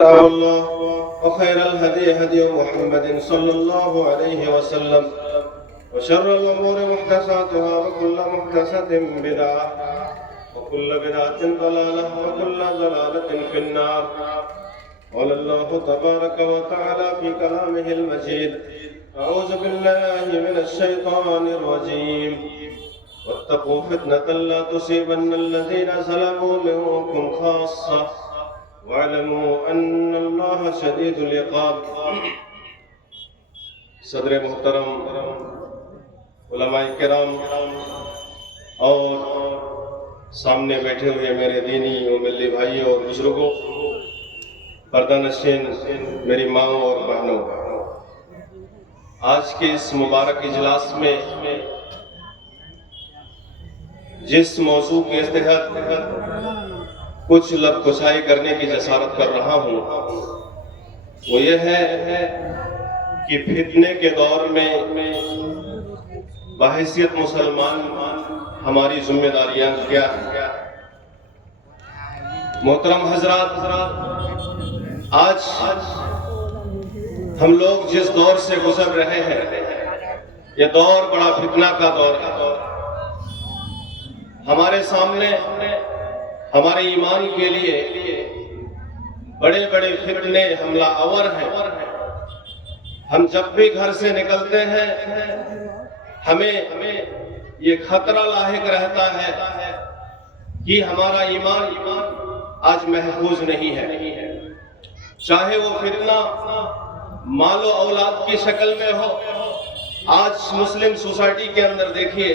كتاب الله وخير الهدي هدي محمد صلى الله عليه وسلم وشر الأمور محدثاتها وكل محدثة بدعة وكل بدعة ضلالة وكل ضلالة في النار. قال الله تبارك وتعالى في كلامه المجيد: أعوذ بالله من الشيطان الرجيم. واتقوا فتنة لا تصيبن الذين ظلموا منكم خاصة واعلموا ان اللہ شدید العقاب. صدر محترم، علماء کرام اور سامنے بیٹھے ہوئے میرے دینی و ملی بھائی اور بزرگوں، پردہ نشین میری ماں اور بہنوں، آج کے اس مبارک اجلاس میں جس موضوع کے تحت کچھ لب کشائی کرنے کی جسارت کر رہا ہوں وہ یہ ہے کہ فتنے کے دور میں بحیثیت مسلمان ہماری ذمہ داریاں کیا ہیں. محترم حضرات، آج ہم لوگ جس دور سے گزر رہے ہیں یہ دور بڑا فتنہ کا دور ہے. ہمارے سامنے ہمارے ایمان کے لیے بڑے بڑے فتنے حملہ آور ہیں. ہم جب بھی گھر سے نکلتے ہیں ہمیں یہ خطرہ لاحق رہتا ہے کہ ہمارا ایمان آج محفوظ نہیں ہے. چاہے وہ فتنہ مال و اولاد کی شکل میں ہو. آج مسلم سوسائٹی کے اندر دیکھیے،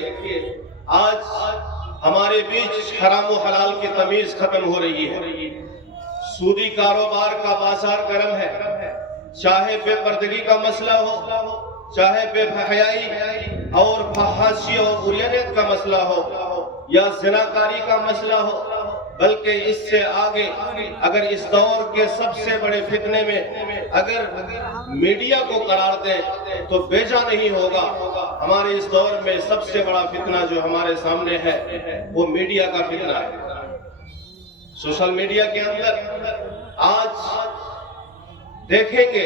آج ہمارے بیچ حرام و حلال کی تمیز ختم ہو رہی ہے. سودی کاروبار کا بازار گرم ہے. چاہے بے پردگی کا مسئلہ ہو، چاہے بے حیائی اور فحاشی اور عریانیت کا مسئلہ ہو، یا زناکاری کا مسئلہ ہو، بلکہ اس سے آگے اگر اس دور کے سب سے بڑے فتنے میں اگر میڈیا کو قرار دیں تو بیجا نہیں ہوگا. ہمارے اس دور میں سب سے بڑا فتنہ جو ہمارے سامنے ہے وہ میڈیا کا فتنہ ہے. سوشل میڈیا کے اندر آج دیکھیں گے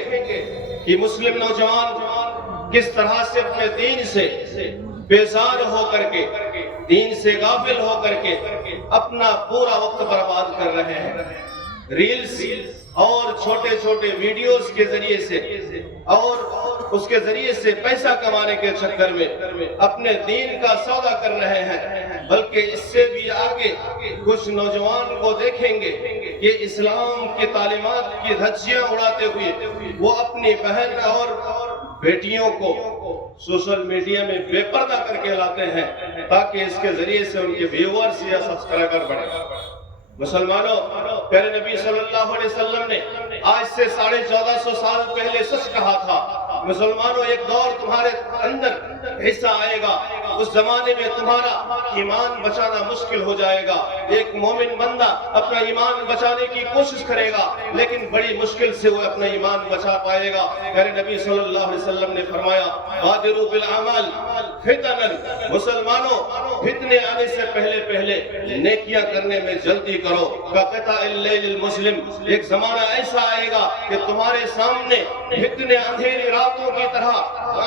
کہ مسلم نوجوان کس طرح سے اپنے دین سے بیزار ہو کر کے، دین سے غافل ہو کر کے اپنا پورا وقت برباد کر رہے ہیں. ریلز اور چھوٹے چھوٹے ویڈیوز کے ذریعے سے اور اس کے ذریعے سے پیسہ کمانے کے چکر میں اپنے دین کا سودا کر رہے ہیں. بلکہ اس سے بھی آگے کچھ نوجوان کو دیکھیں گے کہ اسلام کی تعلیمات کی دھجیاں اڑاتے ہوئے وہ اپنی بہن اور بیٹیوں کو سوشل میڈیا میں بے پردہ کر کے لاتے ہیں تاکہ اس کے ذریعے سے ان کے ویورز یا سبسکرائبر بڑھیں. مسلمانوں، پیارے نبی صلی اللہ علیہ وسلم نے آج سے 1450 سال پہلے سچ کہا تھا: مسلمانوں، ایک دور تمہارے اندر حصہ آئے گا، اس زمانے میں تمہارا ایمان بچانا مشکل ہو جائے گا. ایک مومن بندہ اپنا ایمان بچانے کی کوشش کرے گا لیکن بڑی مشکل سے وہ اپنا ایمان بچا پائے گا. پیارے نبی صلی اللہ علیہ وسلم نے فرمایا: بادروا بالاعمال فتنا. مسلمانوں، فتنے آنے سے پہلے نیکیاں کرنے میں جلدی کرو. کقطع اللیل المظلم. ایک زمانہ ایسا آئے گا کہ تمہارے سامنے فتنے اندھیری راتوں کی طرح،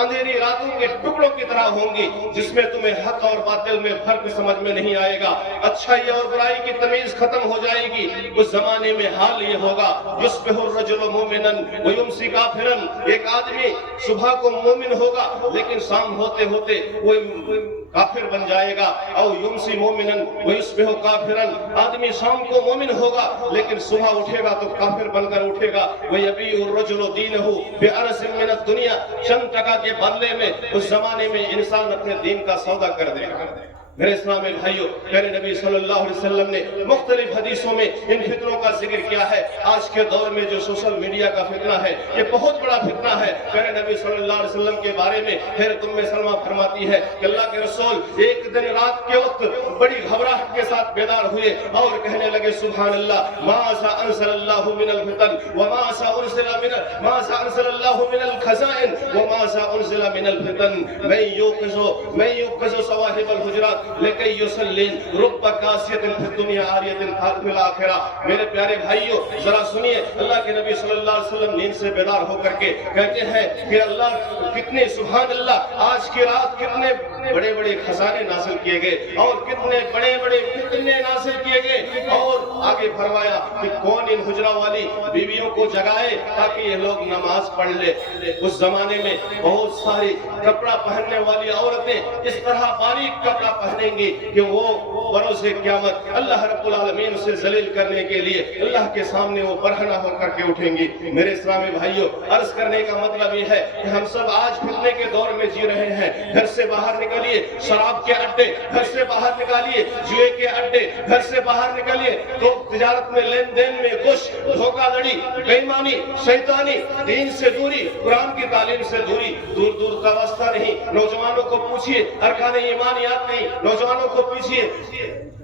اندھیری راتوں کے ٹکڑوں کی طرح ہوں گی جس میں تمہیں حق اور باطل میں فرق سمجھ میں نہیں آئے گا. اچھائی اور برائی کی تمیز ختم ہو جائے گی. اس زمانے میں حال یہ ہوگا: یصبح الرجل مومنا ویمسی کافرا. ایک آدمی صبح کو مومن ہوگا لیکن شام ہوتے ہوتے وہ کافر بن جائے گا. او یمسی مومنا ویصبح کافرا. آدمی شام کو مومن ہوگا لیکن صبح اٹھے گا تو کافر بن کر اٹھے گا. ویبیع الرجل دینہ بعرض من الدنیا. چند ٹکا کے بدلے میں اس زمانے میں انسان اپنے دین کا سودا کر دے گا. میرے اسلامی بھائیوں، میرے نبی صلی اللہ علیہ وسلم نے مختلف حدیثوں میں ان فتنوں کا ذکر کیا ہے. آج کے دور میں جو سوشل میڈیا کا فتنہ ہے یہ بہت بڑا فتنہ ہے. میرے نبی صلی اللہ علیہ وسلم کے بارے میں حضرت ام سلمہ فرماتی ہے کہ اللہ کے رسول ایک دن رات کے وقت بڑی گھبراہٹ کے ساتھ بیدار ہوئے اور کہنے لگے: سبحان اللہ، ما انزل اللہ من الفتن وما انزل اللہ من الخزائن وما انزل من الفتن من یوقظ صواحب الحجرات. لکی یسلین رب کاسیت فی الدنیا عاریت فی الآخرہ. میرے پیارے بھائیوں ذرا سنیے, اللہ کے نبی صلی اللہ علیہ وسلم نیند سے بیدار ہو کر کے کہتے ہیں کہ اللہ کتنے, سبحان اللہ, آج کی رات کتنے بڑے بڑے خزانے نازل کیے گئے اور کتنے بڑے بڑے فتنے نازل کیے گئے. اور آگے فرمایا کہ کون ان حجرہ والی بیویوں کو جگائے تاکہ یہ لوگ نماز پڑھ لے. اس زمانے میں بہت ساری کپڑا پہننے والی عورتیں اس طرح باریک کپڑا پہنیں گی کہ وہ بروز قیامت اللہ رب العالمین اسے ذلیل کرنے کے لیے اللہ کے سامنے وہ برہنہ ہو کر کے اٹھیں گی. میرے اسلامی بھائیوں, عرض کرنے کا مطلب یہ ہے کہ ہم سب آج فتنے کے دور میں جی رہے ہیں. گھر سے باہر نکلیے, شراب کے اڈے گھر سے باہر نکالیے, جوئے کے اڈے گھر سے باہر نکلیے, تو تجارت میں, لین دین میں غش, دھوکہ دڑی, بے ایمانی, شیطانی, دین سے دوری, قرآن کی تعلیم سے دوری, دور دور کا واسطہ نہیں. نوجوانوں کو پوچھئے, ارکان ایمان یاد نہیں, نوجوانوں کو پوچھئے,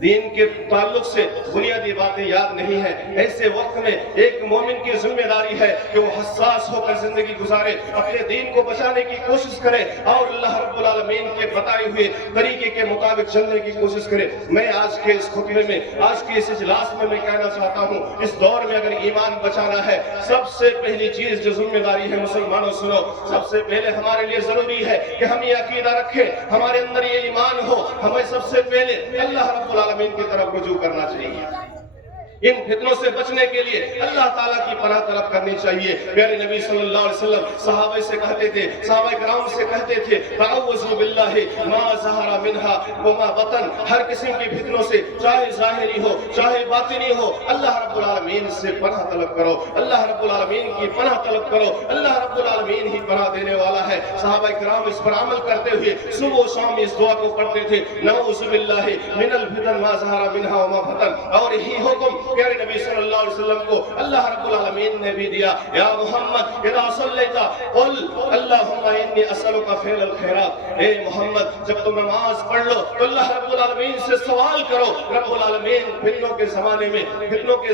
دین کے تعلق سے بنیادی باتیں یاد نہیں ہیں. ایسے وقت میں ایک مومن کی ذمہ داری ہے کہ وہ حساس ہو کر زندگی گزارے, اپنے دین کو بچانے کی کوشش کرے اور اللہ رب العالمین کے بتائے ہوئے طریقے کے مطابق چلنے کی کوشش کرے. میں آج کے اس خطبے میں, آج کے اس اجلاس میں کہنا چاہتا ہوں, اس دور میں اگر ایمان بچانا ہے, سب سے پہلی چیز جو ذمہ داری ہے مسلمانوں سنو, سب سے پہلے ہمارے لیے ضروری ہے کہ ہم یہ عقیدہ رکھیں, ہمارے اندر یہ ایمان ہو, ہمیں سب سے پہلے اللہ رب العالمین کی طرف رجوع کرنا چاہیے. ان فتنوں سے بچنے کے لیے اللہ تعالیٰ کی پناہ طلب کرنی چاہیے. پیارے نبی صلی اللہ علیہ وسلم صحابہ سے کہتے تھے, صحابہ کرام سے کہتے تھے, تعوذوا باللہ ما ظہر منها وما بطن. ہر قسم کی فتنوں سے, چاہے ظاہری ہو چاہے باطنی ہو, اللہ رب العالمین سے پناہ طلب کرو, اللہ رب العالمین کی پناہ طلب کرو. اللہ رب العالمین ہی پناہ دینے والا ہے. صحابہ کرام اس پر عمل کرتے ہوئے صبح و شام اس دعا کو پڑھتے تھے, نعوذ باللہ من الفتن ما ظہر منها وما بطن. اور یہی حکم پیارے نبی صلی اللہ علیہ وسلم کو اللہ رب العالمین نے بھی دیا, یا محمد اذا صلیت قل اللہم انی اسألک فعل الخیرات. اے محمد, جب تم نماز پڑھ لو تو اللہ رب العالمین سے سوال کرو. رب العالمین فتنوں کے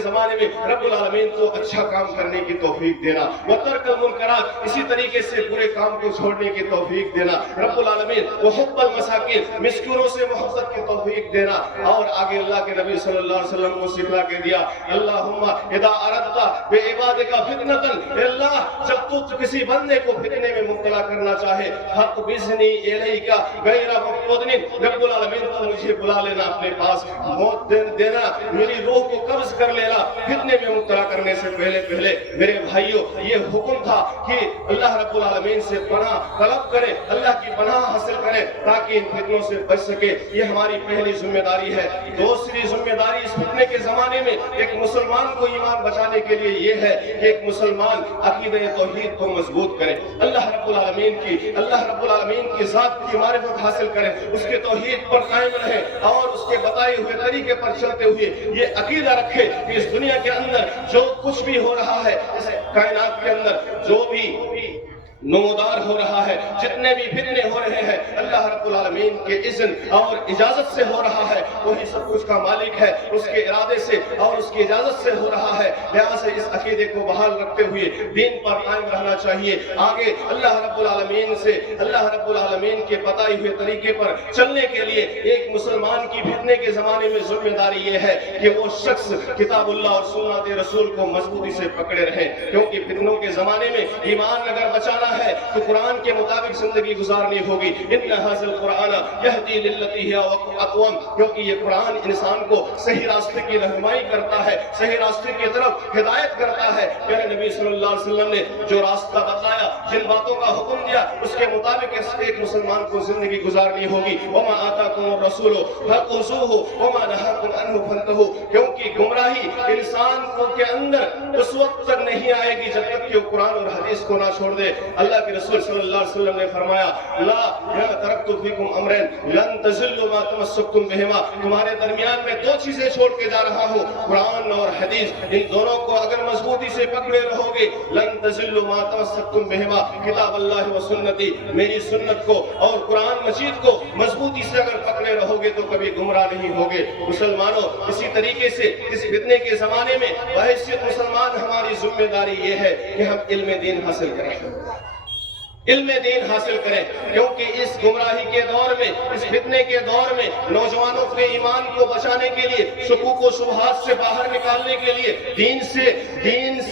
زمانے میں رب العالمین کو اچھا کام کرنے کی توفیق دینا, وترک المنکرات, اسی طریقے سے برے کام کو چھوڑنے کی توفیق دینا. رب العالمین وحب المساکین, مسکینوں سے محبت کی توفیق دینا. اور آگے اللہ کے نبی صلی اللہ علیہ وسلم کو سکھلا کے دیا, اللہم اذا اردت بعبادک فتنۃ, اللہ جب تو کسی بندے کو فتنے میں مبتلا کرنا چاہے, حق بزنی الیک غیر مقتدن, رب العالمین تو مجھے بلا لینا اپنے پاس, موت دینا, میری روح کو قبض کر لینا فتنے میں مبتلا کرنے سے پہلے. میرے بھائیوں, یہ حکم تھا کہ اللہ رب العالمین سے پناہ طلب کرے, اللہ کی پناہ حاصل کرے تاکہ ان فتنوں سے بچ سکے. یہ ہماری پہلی ذمہ داری ہے. دوسری ذمہ داری اس فتنے کے زمانے میں ایک مسلمان کو ایمان بچانے کے لیے یہ ہے کہ ایک مسلمان عقیدہ توحید کو مضبوط کرے, اللہ رب العالمین کی ذات کی معرفت حاصل کرے, اس کے توحید پر قائم رہے اور اس کے بتائے ہوئے طریقے پر چلتے ہوئے یہ عقیدہ رکھے کہ اس دنیا کے اندر جو کچھ بھی ہو رہا ہے, اس کائنات کے اندر جو بھی نمودار ہو رہا ہے, جتنے بھی فتنے ہو رہے ہیں, اللہ رب العالمین کے اذن اور اجازت سے ہو رہا ہے. وہی سب کچھ کا مالک ہے, اس کے ارادے سے اور اس کی اجازت سے ہو رہا ہے. لہٰذا اس عقیدے کو بحال رکھتے ہوئے دین پر قائم رہنا چاہیے. آگے اللہ رب العالمین کے بتائے ہوئے طریقے پر چلنے کے لیے ایک مسلمان کی فتنے کے زمانے میں ذمہ داری یہ ہے کہ وہ شخص کتاب اللہ اور سنت رسول کو مضبوطی سے پکڑے رہے, کیونکہ فتنوں کے زمانے میں ایمان اگر بچانا ہے تو قرآن کے مطابق زندگی گزارنی ہوگی. ان ھذا القرآن یہدی للتی ہی اقوم, کیونکہ یہ قرآن انسان کو صحیح راستے کی رہنمائی کرتا ہے, صحیح راستے کی طرف ہدایت کرتا ہے. پیارے نبی صلی اللہ علیہ وسلم نے جو راستہ بتایا, جن باتوں کا حکم دیا, اس کے مطابق ایک مسلمان کو زندگی گزارنی ہوگی. وما آتاکم الرسول فخذوہ وما نہاکم عنہ فانتہوا, کیونکہ گمراہی انسان کے اندر اس وقت تک نہیں آئے گی جب تک کہ وہ قرآن اور حدیث کو نہ چھوڑ دے. اللہ کے رسول صلی اللہ علیہ وسلم نے فرمایا, لا ترکت فیکم امرین لن تضلوا ما تمسکتم بہما, تمہارے درمیان میں دو چیزیں چھوڑ کے جا رہا ہوں, قرآن اور حدیث. ان دونوں کو اگر مضبوطی سے پکڑے رہو گے, لن تضلوا ما تمسکتم بہما, کتاب اللہ و سنتی, میری سنت کو اور قرآن مجید کو مضبوطی سے اگر پکڑے رہو گے تو کبھی گمراہ نہیں ہوگے. مسلمانوں, اسی طریقے سے اس فتنے کے زمانے میں بحیثیت مسلمان ہماری ذمہ داری یہ ہے کہ ہم علم دین حاصل کریں. علم دین حاصل کریں، کیونکہ اس گمراہی کے دور میں، اس فتنے کے دور میں نوجوانوں کے ایمان کو بچانے کے لیے، شکوک و شبہات سے باہر نکالنے کے لیے، دین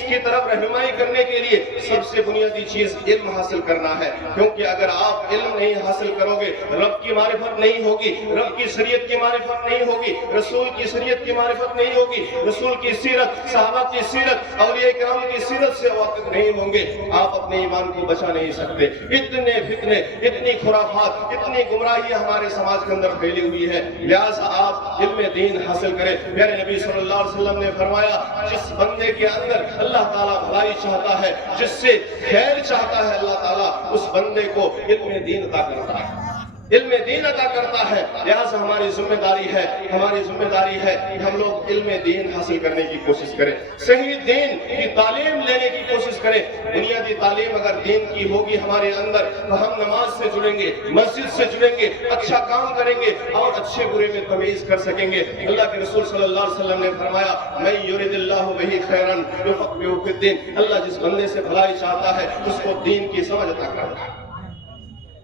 کی طرف رہنمائی کرنے کے لیے سب سے بنیادی چیز علم حاصل کرنا ہے۔ کیونکہ اگر آپ علم نہیں حاصل کرو گے، رب کی معرفت نہیں ہوگی، رب کی شریعت کی معرفت نہیں ہوگی، رسول کی شریعت کی معرفت نہیں ہوگی، رسول کی سیرت، صحابہ کی سیرت، اولیاء کرام کی سیرت سے واقف نہیں ہوں گے، آپ اپنے ایمان کو بچا نہیں سکتے۔ اتنے فتنے، اتنی خرافات، اتنی گمراہی ہمارے سماج کے اندر پھیلی ہوئی ہے، لہٰذا آپ علم دین حاصل کریں۔ پیارے نبی صلی اللہ علیہ وسلم نے فرمایا، جس بندے کے اندر اللہ تعالیٰ بھلائی چاہتا ہے، جس سے خیر چاہتا ہے اللہ تعالیٰ، اس بندے کو علم دین عطا کرتا ہے، علم دین عطا کرتا ہے۔ لہٰذا ہماری ذمہ داری ہے کہ ہم لوگ علم دین حاصل کرنے کی کوشش کریں، صحیح دین کی تعلیم لینے کی کوشش کریں۔ بنیادی تعلیم اگر دین کی ہوگی ہمارے اندر تو ہم نماز سے جڑیں گے، مسجد سے جڑیں گے، اچھا کام کریں گے اور اچھے برے میں تمیز کر سکیں گے۔ اللہ کے رسول صلی اللہ علیہ وسلم نے فرمایا، من یرد اللہ بہ خیرا یفقہہ فی الدین، اللہ جس بندے سے بھلائی چاہتا ہے اس کو دین کی سمجھ عطا کرتا ہے۔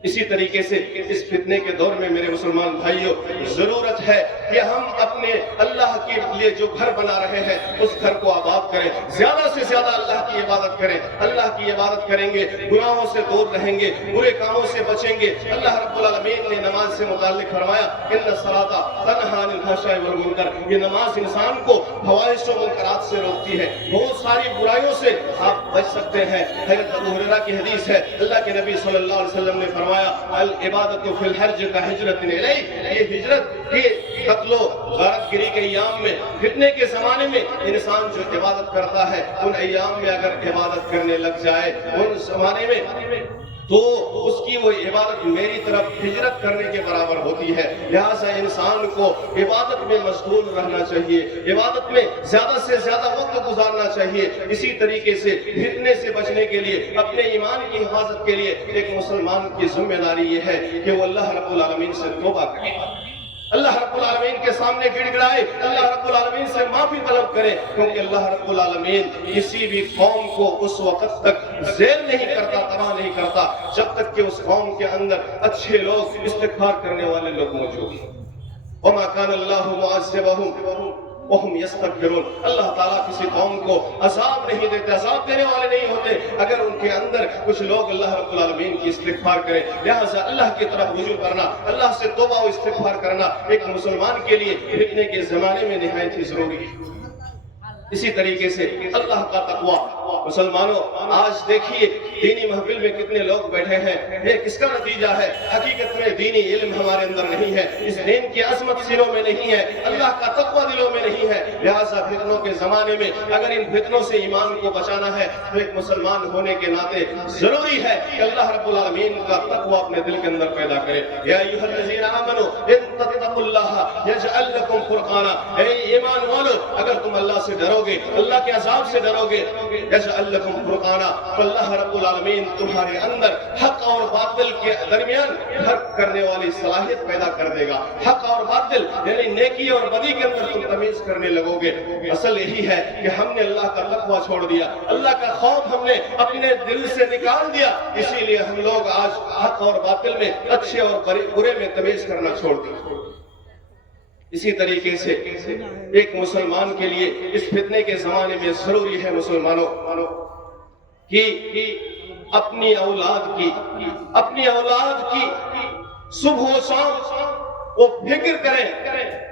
اسی طریقے سے اس فتنے کے دور میں میرے مسلمان بھائیوں، ضرورت ہے کہ ہم اپنے اللہ کے لیے جو گھر بنا رہے ہیں اس گھر کو آباد کریں، زیادہ سے زیادہ اللہ کی عبادت کریں۔ اللہ کی عبادت کریں گے، گناہوں سے دور رہیں گے، برے کاموں سے بچیں گے۔ اللہ رب العالمین نے نماز سے متعلق فرمایا، ان الصلاۃ تنہی عن الفحشاء والمنکر، یہ نماز انسان کو فواحش و منکرات سے روکتی ہے، بہت ساری برائیوں سے آپ بچ سکتے ہیں۔ حضرت ابو ہریرہ کی حدیث ہے، اللہ کے نبی صلی اللہ علیہ وسلم نے فرمایا، العبادت فی الحرج کا ہجرت الیہ، یہ ہجرت کے قتل و غارت گری کے ایام میں، فتنے کے زمانے میں انسان جو عبادت کرتا ہے، ان ایام میں اگر عبادت کرنے لگ جائے ان زمانے میں، تو اس کی وہ عبادت میری طرف ہجرت کرنے کے برابر ہوتی ہے۔ لہٰذا انسان کو عبادت میں مشغول رہنا چاہیے، عبادت میں زیادہ سے زیادہ وقت گزارنا چاہیے۔ اسی طریقے سے فتنے سے بچنے کے لیے، اپنے ایمان کی حفاظت کے لیے ایک مسلمان کی ذمہ داری یہ ہے کہ وہ اللہ رب العالمین سے توبہ کرے، اللہ رب العالمین کے سامنے گڑ گڑائے، اللہ رب العالمین سے معافی طلب کرے، کیونکہ اللہ رب العالمین کسی بھی قوم کو اس وقت تک ذیل نہیں کرتا، تباہ نہیں کرتا جب تک کہ اس قوم کے اندر اچھے لوگ، استغفار کرنے والے لوگ موجود ہیں۔ وما كان الله معذبهم وهم يستغفرون، اللہ تعالیٰ کسی قوم کو عذاب نہیں دیتے، عذاب دینے والے نہیں ہوتے اگر ان کے اندر کچھ لوگ اللہ رب العالمین کی استغفار کریں۔ لہٰذا اللہ کی طرف رجوع کرنا، اللہ سے توبہ و استغفار کرنا ایک مسلمان کے لیے فتنے کے زمانے میں نہایت ہی ضروری ہے۔ اسی طریقے سے اللہ کا تقوی، مسلمانوں آج دیکھیے دینی محفل میں کتنے لوگ بیٹھے ہیں، یہ کس کا نتیجہ ہے؟ حقیقت میں دینی علم ہمارے اندر نہیں ہے، اس دین کی عظمت سینوں میں نہیں ہے، اللہ کا تقوی دلوں میں نہیں ہے۔ لہٰذا فتنوں کے زمانے میں اگر ان فتنوں سے ایمان کو بچانا ہے تو ایک مسلمان ہونے کے ناطے ضروری ہے کہ اللہ رب العالمین کا تقوی اپنے دل کے اندر پیدا کرے۔ یا ایھا الذین آمنوا ان تتقوا اللہ یجعل لکم فرقانا، اے ایمان والو اگر تم اللہ سے ڈرو گے، اللہ کے عذاب سے ڈرو گے، یجعل لکم فرقانا، تو اللہ رب العالمین تمہارے اندر حق اور باطل کے درمیان فرق کرنے والی صلاحیت پیدا کر دے گا۔ حق اور باطل یعنی نیکی اور بدی کے اندر تم تمیز کرنے لگو گے۔ اصل یہی ہے کہ ہم نے اللہ کا تقوی چھوڑ دیا، اللہ کا خوف ہم نے اپنے دل سے نکال دیا، اسی لیے ہم لوگ آج حق اور باطل میں، اچھے اور برے میں تمیز کرنا چھوڑ دیا۔ اسی طریقے سے ایک مسلمان کے لیے اس فتنے کے زمانے میں ضروری ہے مسلمانوں کہ اپنی اولاد کی صبح و شام وہ فکر کریں،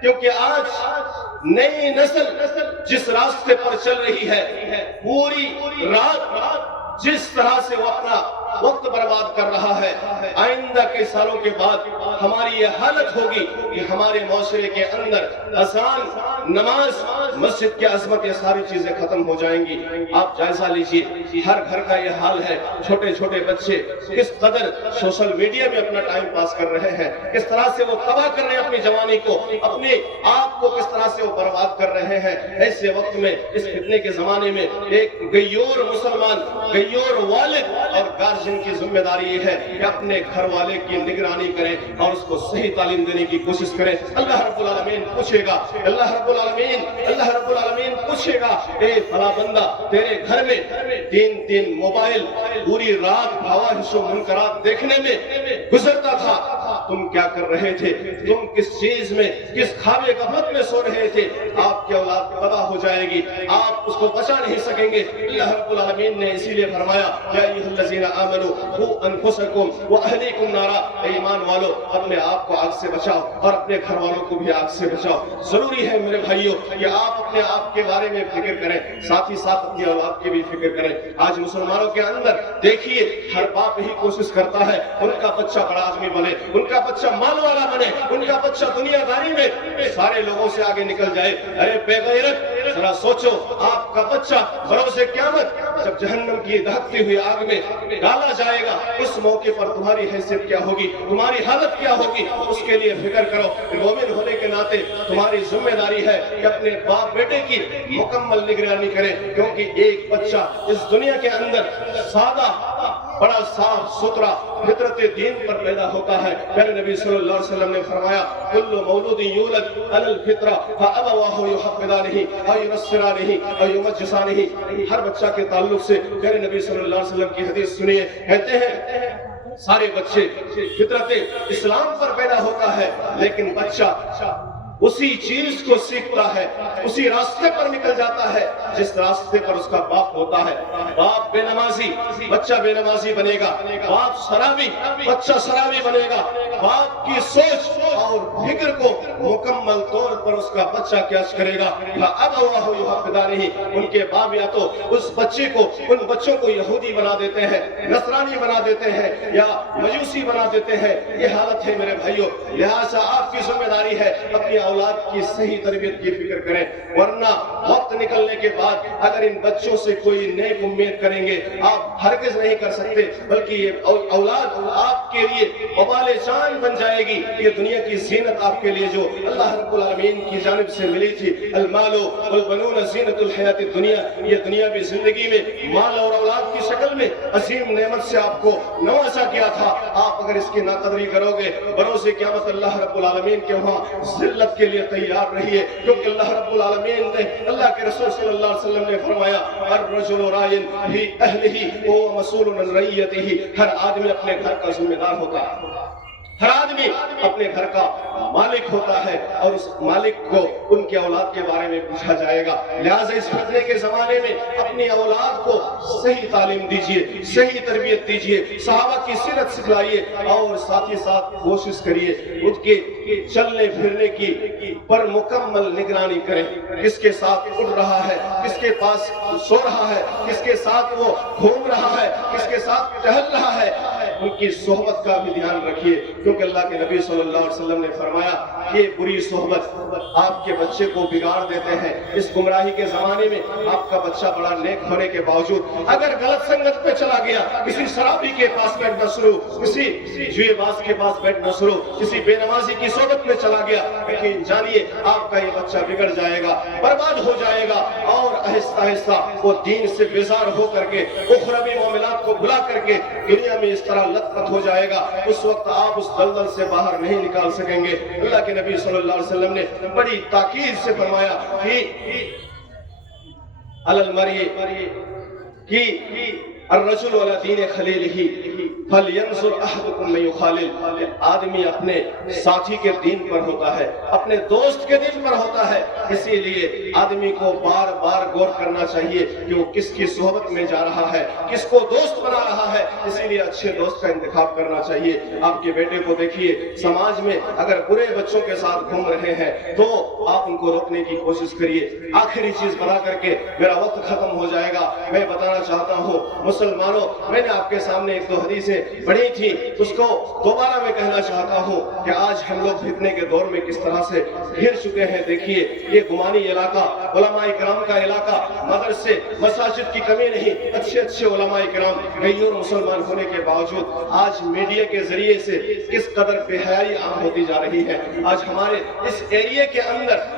کیونکہ آج نئی نسل جس راستے پر چل رہی ہے، پوری رات جس طرح سے وہ اپنا وقت برباد کر رہا ہے، آئندہ کے سالوں کے بعد ہماری یہ حالت ہوگی کہ ہمارے معاشرے کے اندر اذان، نماز، مسجد کی عظمت، یہ ساری چیزیں ختم ہو جائیں گی۔ آپ جائزہ لیجئے، ہر گھر کا یہ حال ہے، چھوٹے چھوٹے بچے کس قدر سوشل میڈیا میں اپنا ٹائم پاس کر رہے ہیں، کس طرح سے وہ تباہ کر رہے ہیں اپنی جوانی کو، اپنے آپ کو کس طرح سے وہ برباد کر رہے ہیں۔ ایسے وقت میں، اس فتنے کے زمانے میں ایک غیور مسلمان، غیور والد اور گارجین گارجین کی ذمہ داری یہ ہے کہ اپنے گھر والے کی نگرانی کریں اور اس کو صحیح تعلیم دینے کی کوشش کریں. اللہ رب العالمین پوچھے گا, اللہ رب العالمین پوچھے گا, اے فلاں بندہ تیرے گھر میں 3 موبائل پوری رات فواحش و منکرات دیکھنے میں گزرتا تھا, تم کیا کر رہے تھے؟ تم کس چیز میں, کس خواب غفلت میں سو رہے تھے؟ آپ کی اولاد تباہ ہو جائے گی, آپ اس کو بچا نہیں سکیں گے. اللہ رب العالمین نے اسی لیے فرمایا یا ایھا الذین آمنوا قوا انفسکم واہلیکم نارا, اے ایمان والو اپنے آپ کو آگ سے بچاؤ اور اپنے گھر والوں کو بھی آگ سے بچاؤ. ضروری ہے میرے بھائیوں کہ آپ اپنے آپ کے بارے میں فکر کریں, ساتھ ہی ساتھ اپنی اولاد کی بھی فکر کریں. آج مسلمانوں کے اندر دیکھیے ہر باپ ہی کوشش کرتا ہے ان کا بچہ بڑا آدمی بنے, ان کا بچہ مال والا بنے, ان کا بچہ دنیا داری میں سارے لوگوں سے آگے نکل جائے. ارے بے غیرت, ذرا سوچو آپ کا بچہ بروز قیامت جب جہنم کی دہکتی ہوئی آگ میں ڈالا جائے گا, اس موقع پر تمہاری حیثیت کیا ہوگی, تمہاری حالت کیا ہوگی, اس کے لیے فکر کرو. مومن ہونے کے ناطے تمہاری ذمہ داری ہے کہ اپنے باپ بیٹے کی مکمل نگرانی کریں, کیونکہ ایک بچہ اس دنیا کے اندر سادہ بڑا صاف ستھرا فطرت دین پر پیدا ہوتا ہے. پیارے نبی صلی اللہ علیہ وسلم نے فرمایا کل مولود یولد علی الفطرہ فابواہ یحودانہ او ینصرانہ او یمجسانہ. ہر بچہ کے تعلق سے پیارے نبی صلی اللہ علیہ وسلم کی حدیث سنیے, کہتے ہیں سارے بچے فطرت اسلام پر پیدا ہوتا ہے, لیکن بچہ اسی چیز کو سیکھتا ہے, اسی راستے پر نکل جاتا ہے جس راستے پر اس کا باپ ہوتا ہے. باپ بے نمازی, بچہ بے نمازی بنے گا. باپ شرابی, بچہ شرابی بنے گا. باپ کی سوچ اور فکر کو مکمل طور پر اس کا بچہ کیچ کرے گا. فابواہ یحودانہ, ان کے باپ یا تو اس بچے کو, ان بچوں کو یہودی بنا دیتے ہیں, نصرانی بنا دیتے ہیں یا مجوسی بنا دیتے ہیں. یہ حالت ہے میرے بھائیوں. لہٰذا آپ کی ذمہ داری ہے اپنی اولاد کی صحیح تربیت کی فکر کریں, ورنہ وقت نکلنے کے بعد اگر ان بچوں سے کوئی نیک امید کریں گے آپ ہرگز نہیں کر سکتے, بلکہ یہ اولاد آپ کے لیے وبال جان بن جائے گی. یہ دنیا کی زینت آپ کے لیے جو اللہ رب العالمین کی جانب سے ملی تھی, المال والبنون زینت الحیات الدنیا, یہ دنیاوی زندگی میں مال اور اولاد کی شکل میں عظیم نعمت سے آپ کو نوازا کیا تھا. آپ اگر اس کی ناقدری کرو گے بروز قیامت اللہ رب العالمین کے وہاں ذلت کے لیے تیار رہیے, کیونکہ اللہ رب العالمین نے, اللہ کے رسول صلی اللہ علیہ وسلم نے فرمایا الرجل رائن فی اہلہ وہو مسئول عن رعیتہ. ہر آدمی اپنے گھر کا ذمہ دار ہوتا ہے, ہر آدمی اپنے گھر کا مالک ہوتا ہے اور اس مالک کو ان کے اولاد کے بارے میں پوچھا جائے گا. لہٰذا اس فتنے کے زمانے میں اپنی اولاد کو صحیح تعلیم دیجیے, صحیح تربیت دیجیے, صحابہ کی سیرت سکھلائیے اور ساتھ ہی ساتھ کوشش کریے ان کے چلنے پھرنے کی پر مکمل نگرانی کریں. کس کے ساتھ اٹھ رہا ہے, کس کے پاس سو رہا ہے, کس کے ساتھ وہ گھوم رہا ہے, کس کے ساتھ ٹہل رہا ہے, ان کی صحبت کا بھی دھیان رکھیے, کیونکہ اللہ کے نبی صلی اللہ علیہ وسلم نے فرمایا یہ بری صحبت آپ کے بچے کو بگاڑ دیتے ہیں. اس گمراہی کے زمانے میں آپ کا بچہ بڑا نیک ہونے کے باوجود اگر غلط سنگت پہ چلا گیا, کسی شرابی کے پاس بیٹھنا شروع, کسی جوئے باز کے پاس بیٹھنا شروع, کسی بے نمازی کی صحبت میں چلا گیا, لیکن جانیے آپ کا یہ بچہ بگڑ جائے گا, برباد ہو جائے گا اور آہستہ آہستہ وہ دین سے بیزار ہو کر کے اخروی معاملات کو بھلا کر کے دنیا میں اس طرح لت پت ہو جائے گا. اس وقت آپ اس دلدل سے باہر نہیں نکال سکیں گے. اللہ کے نبی صلی اللہ علیہ وسلم نے بڑی تاکید سے فرمایا کہ علی المرء کہ الرجل علی دین خلیلہ فلینظر احدکم من یخالل. آدمی اپنے ساتھی کے دین پر ہوتا ہے, اپنے دوست کے دین پر ہوتا ہے, اسی لیے آدمی کو بار بار غور کرنا چاہیے کہ وہ کس کی صحبت میں جا رہا ہے, کس کو دوست بنا رہا ہے. اسی لیے اچھے دوست کا انتخاب کرنا چاہیے. آپ کے بیٹے کو دیکھیے سماج میں اگر برے بچوں کے ساتھ گھوم رہے ہیں تو آپ ان کو روکنے کی کوشش کریے. آخری چیز بتا کر کے میرا وقت ختم ہو جائے گا, میں بتانا چاہتا ہوں مسلمانوں, میں نے آپ کے سامنے ایک دو حدیثیں پڑھی تھی, اس کو دوبارہ میں کہنا چاہتا ہوں کہ آج ہم لوگ فتنے کے دور میں کس طرح سے گھر چکے ہیں. دیکھیے یہ گمانی علاقہ, علماء کرام کا علاقہ, مدرسے مساجد کی کمی نہیں, اچھے اچھے علماء کرام غیر مسلمان ہونے کے باوجود آج میڈیا کے ذریعے سے کس قدر بے حیائی عام ہوتی جا رہی ہے. آج ہمارے اس ایریے کے اندر